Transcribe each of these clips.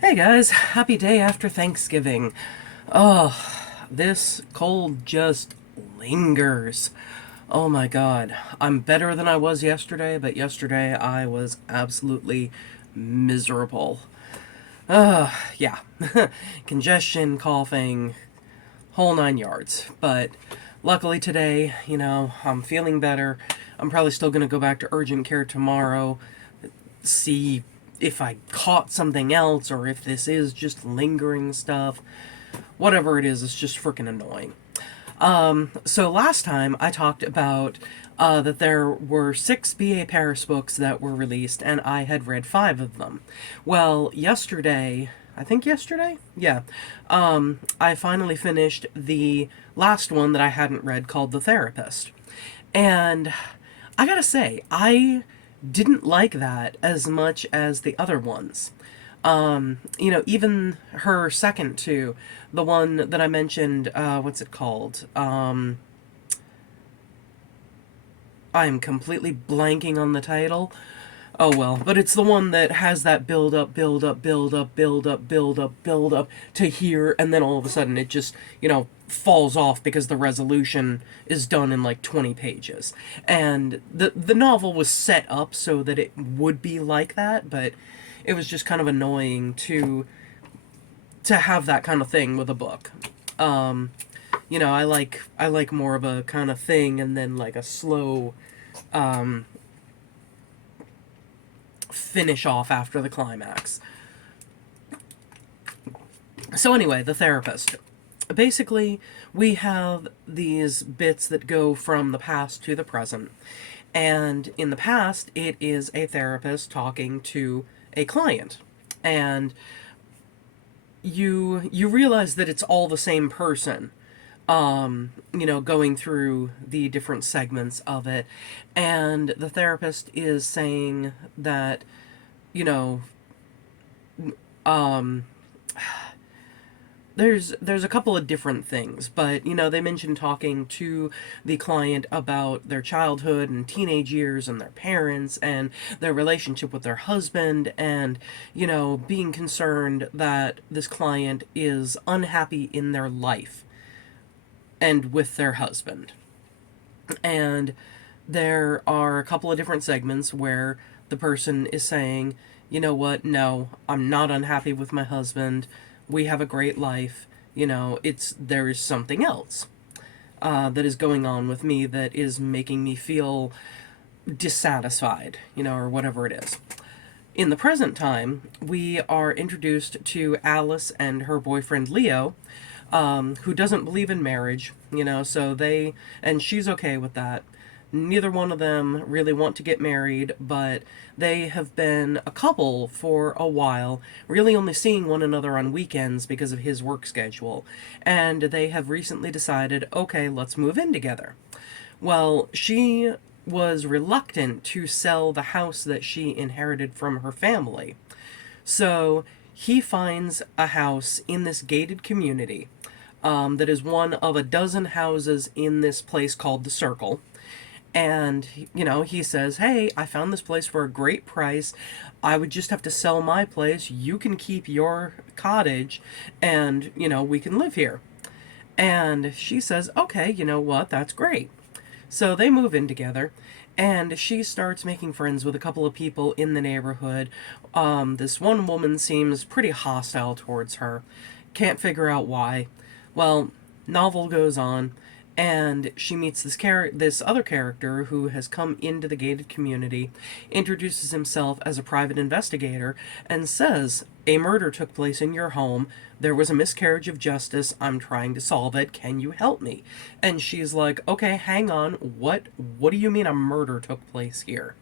Hey guys, happy day after Thanksgiving. Oh, this cold just lingers. Oh my god. I'm better than I was yesterday, but yesterday I was absolutely miserable. Yeah. Congestion, coughing, whole nine yards. But luckily today, I'm feeling better. I'm probably still gonna go back to urgent care tomorrow, see if I caught something else or if this is just lingering stuff. Whatever it is, it's just freaking annoying. So last time I talked about that there were 6 B.A. Paris books that were released, and I had read 5 of them. Well, yesterday, I think yesterday? Yeah. I finally finished the last one that I hadn't read called The Therapist. And I gotta say, I didn't like that as much as the other ones. Even her second two, the one that I mentioned, what's it called? I'm completely blanking on the title. Oh well, but it's the one that has that build up, build up, build up, build up, build up, build up to here, and then all of a sudden it just, falls off because the resolution is done in like 20 pages. And the novel was set up so that it would be like that, but it was just kind of annoying to have that kind of thing with a book. I like more of a kind of thing and then like a slow finish off after the climax. So anyway, The Therapist. Basically, we have these bits that go from the past to the present. And in the past, it is a therapist talking to a client. And you realize that it's all the same person, going through the different segments of it. And the therapist is saying that, you know, um, there's a couple of different things, but they mentioned talking to the client about their childhood and teenage years and their parents and their relationship with their husband, and being concerned that this client is unhappy in their life and with their husband. And there are a couple of different segments where the person is saying, you know what, no, I'm not unhappy with my husband. We have a great life. There is something else that is going on with me that is making me feel dissatisfied, or whatever it is. In the present time, we are introduced to Alice and her boyfriend Leo, who doesn't believe in marriage, and she's okay with that. Neither one of them really want to get married, but they have been a couple for a while, really only seeing one another on weekends because of his work schedule. And they have recently decided, okay, let's move in together. Well, she was reluctant to sell the house that she inherited from her family. So he finds a house in this gated community that is one of a dozen houses in this place called the Circle. And, he says, hey, I found this place for a great price. I would just have to sell my place. You can keep your cottage, and, we can live here. And she says, okay, you know what? That's great. So they move in together, and she starts making friends with a couple of people in the neighborhood. This one woman seems pretty hostile towards her. Can't figure out why. Well, novel goes on, and she meets this other character who has come into the gated community, introduces himself as a private investigator, and says, a murder took place in your home. There was a miscarriage of justice. I'm trying to solve it. Can you help me? And she's like, okay, hang on. What do you mean a murder took place here?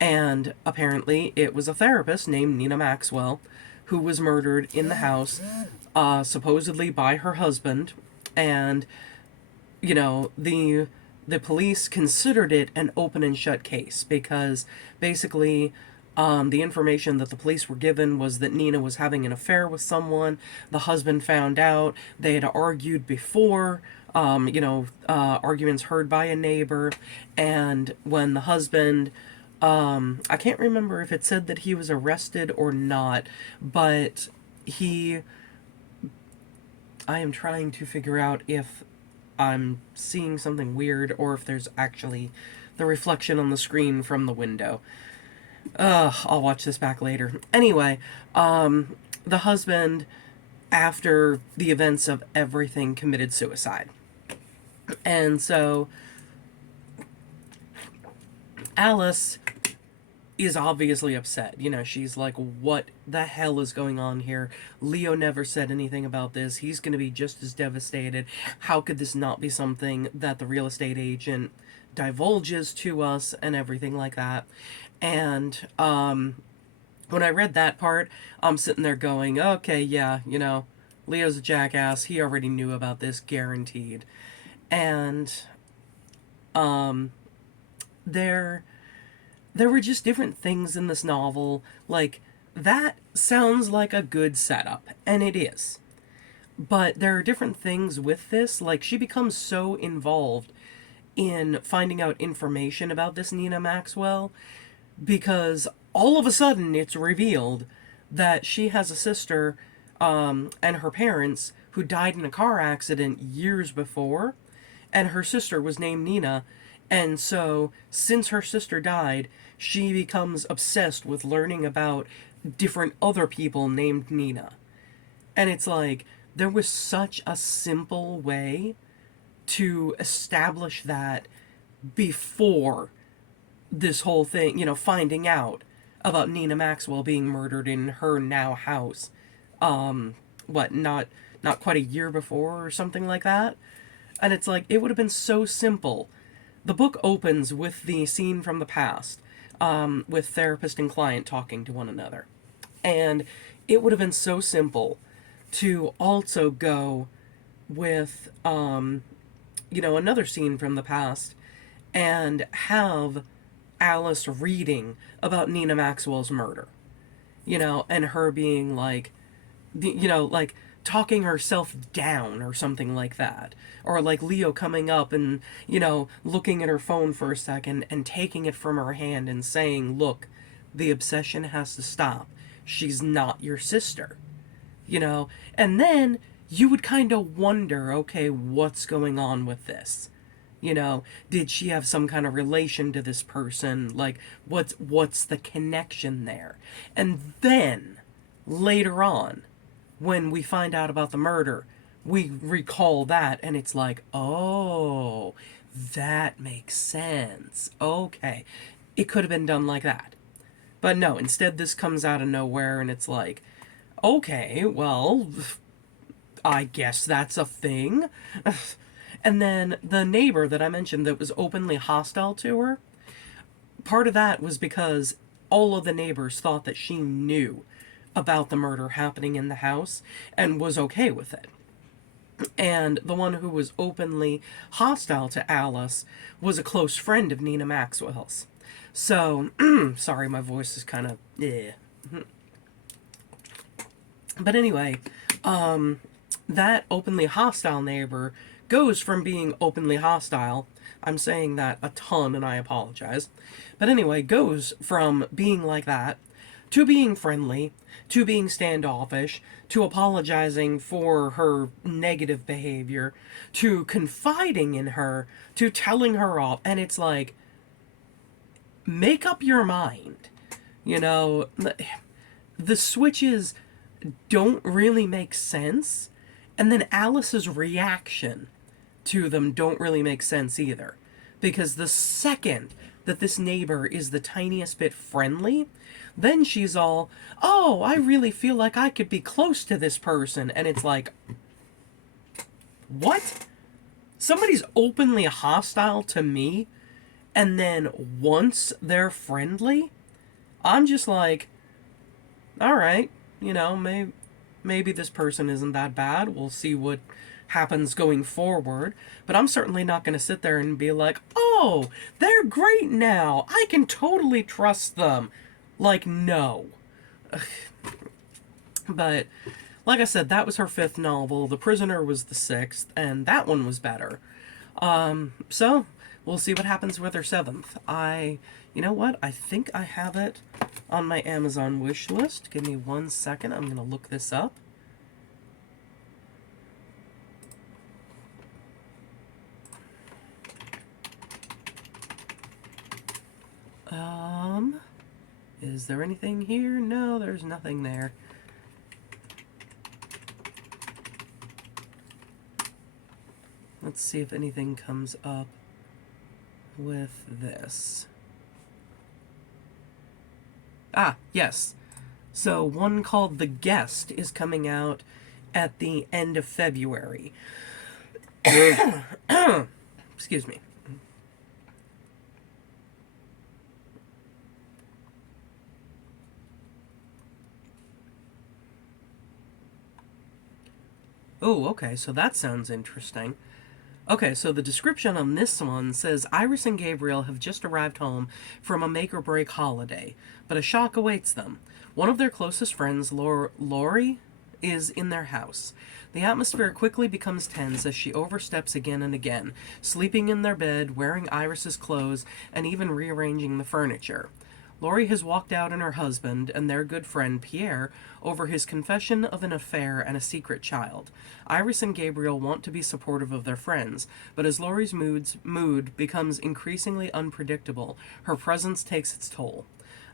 And apparently it was a therapist named Nina Maxwell who was murdered in the house, supposedly by her husband. And the police considered it an open and shut case because basically the information that the police were given was that Nina was having an affair with someone. The husband found out. They had argued before, arguments heard by a neighbor. And when the husband, I can't remember if it said that he was arrested or not, but he I am trying to figure out if I'm seeing something weird or if there's actually the reflection on the screen from the window. I'll watch this back later. Anyway, the husband, after the events of everything, committed suicide. And so Alice is obviously upset. You know, she's like, what the hell is going on here? Leo never said anything about this. He's going to be just as devastated. How could this not be something that the real estate agent divulges to us and everything like that? And when I read that part, I'm sitting there going, okay, yeah, you know, Leo's a jackass. He already knew about this, guaranteed. And there were just different things in this novel. Like, that sounds like a good setup, and it is. But there are different things with this. Like, she becomes so involved in finding out information about this Nina Maxwell because all of a sudden it's revealed that she has a sister and her parents who died in a car accident years before, and her sister was named Nina. And so, since her sister died, she becomes obsessed with learning about different other people named Nina. And it's like, there was such a simple way to establish that before this whole thing, you know, finding out about Nina Maxwell being murdered in her now house. Not quite a year before or something like that. And it's like, it would have been so simple. The book opens with the scene from the past, with therapist and client talking to one another. And it would have been so simple to also go with, another scene from the past and have Alice reading about Nina Maxwell's murder. You know, and her being like, like talking herself down or something like that. Or like Leo coming up and, looking at her phone for a second and taking it from her hand and saying, look, the obsession has to stop. She's not your sister. And then you would kind of wonder, okay, what's going on with this? Did she have some kind of relation to this person? Like, what's the connection there? And then, later on, when we find out about the murder, we recall that, and it's like, oh, that makes sense. Okay. It could have been done like that. But no, instead this comes out of nowhere, and it's like, okay, well, I guess that's a thing. And then the neighbor that I mentioned that was openly hostile to her, part of that was because all of the neighbors thought that she knew about the murder happening in the house and was okay with it. And the one who was openly hostile to Alice was a close friend of Nina Maxwell's. So, sorry, my voice is kind of, But anyway, that openly hostile neighbor goes from being openly hostile, I'm saying that a ton and I apologize, but anyway, goes from being like that to being friendly, to being standoffish, to apologizing for her negative behavior, to confiding in her, to telling her off, and it's like, make up your mind. The switches don't really make sense, and then Alice's reaction to them don't really make sense either. Because the second that this neighbor is the tiniest bit friendly, then she's all, oh, I really feel like I could be close to this person. And it's like, what? Somebody's openly hostile to me, and then once they're friendly, I'm just like, all right, maybe this person isn't that bad. We'll see what happens going forward. But I'm certainly not going to sit there and be like, oh, they're great now. I can totally trust them. Like, no. But, like I said, that was her 5th novel. The Prisoner was the 6th, and that one was better. So, we'll see what happens with her 7th. I You know what? I think I have it on my Amazon wish list. Give me 1 second. I'm going to look this up. Is there anything here? No, there's nothing there. Let's see if anything comes up with this. Ah, yes. So one called The Guest is coming out at the end of February. Excuse me. Oh, okay, so that sounds interesting. Okay, so the description on this one says Iris and Gabriel have just arrived home from a make or break holiday, but a shock awaits them. One of their closest friends, Lori, is in their house. The atmosphere quickly becomes tense as she oversteps again and again, sleeping in their bed, wearing Iris's clothes, and even rearranging the furniture. Lori has walked out on her husband and their good friend Pierre over his confession of an affair and a secret child. Iris and Gabriel want to be supportive of their friends, but as Lori's mood becomes increasingly unpredictable, her presence takes its toll.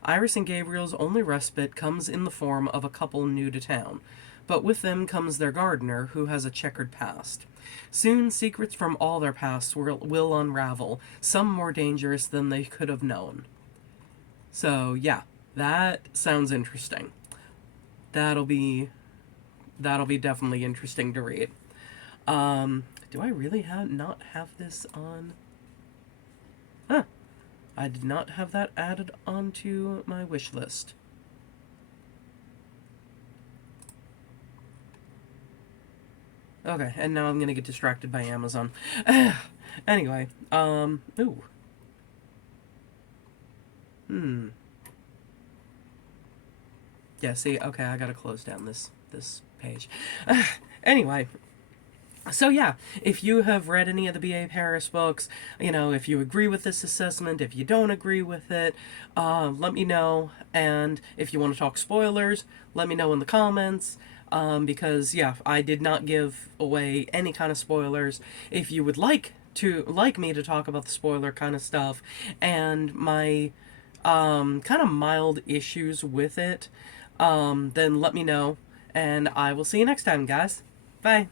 Iris and Gabriel's only respite comes in the form of a couple new to town, but with them comes their gardener, who has a checkered past. Soon, secrets from all their pasts will unravel, some more dangerous than they could have known. So yeah, that sounds interesting. That'll be definitely interesting to read. Do I really not have this on? Huh. I did not have that added onto my wish list. Okay, and now I'm gonna get distracted by Amazon. Anyway, ooh. Yeah, see, okay, I gotta close down this page. Anyway, so yeah, if you have read any of the B.A. Paris books, if you agree with this assessment, if you don't agree with it, let me know. And if you want to talk spoilers, let me know in the comments. Because yeah, I did not give away any kind of spoilers. If you would like me to talk about the spoiler kind of stuff and my kind of mild issues with it, then let me know, and I will see you next time, guys. Bye.